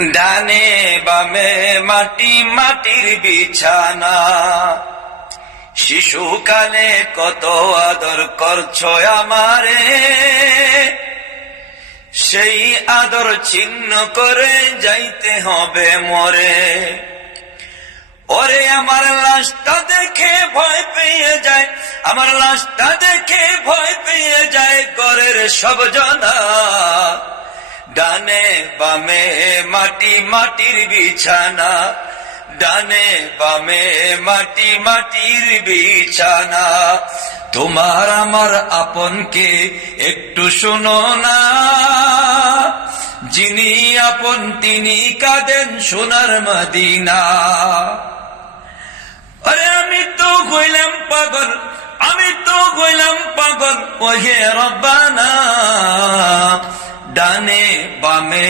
ডানে বামে মাটি, মাটির বিছানা। শিশুকালে কত আদর করছো আমারে, সেই আদর ছিন্ন করে যাইতে হবে মরে। ওরে আমার লাশটা দেখে ভয় পেয়ে যায়, আমার লাশটা দেখে ভয় পেয়ে যায় ঘরের সব জনা। ডানে বামে মাটি, মাটির বিছানা। ডানে বামে মাটি, মাটির বিছানা। তোমার আমার আপনকে একটু শোনো না, যিনি আপন তিনি কাঁদেন সোনার মদিনা। আরে আমি তো হইলাম পাগল, আমি তো হইলাম পাগল, ওহে রব্বানা। ডানে বামে